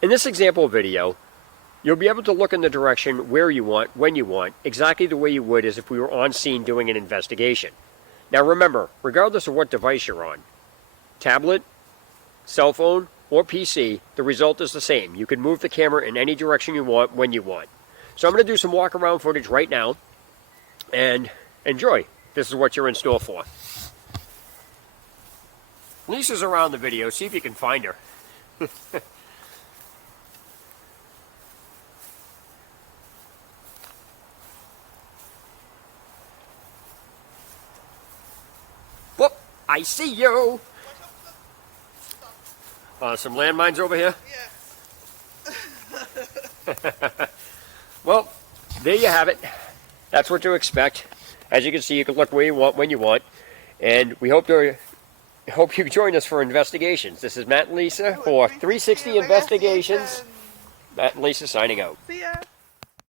In this example video, you'll be able to look in the direction where you want, when you want, exactly the way you would as if we were on scene doing an investigation. Now remember, regardless of what device you're on, tablet, cell phone, or PC, the result is the same. You can move the camera in any direction you want, when you want. So I'm going to do some walk-around footage right now, and enjoy. This is what you're in store for. Lisa's around the video. See if you can find her. Whoop! I see you! Some landmines over here? Yeah. Well, there you have it. That's what to expect. As you can see, you can look where you want, when you want. And we hope you join us for investigations. This is Matt and Lisa for 360 Investigations. Matt and Lisa signing out.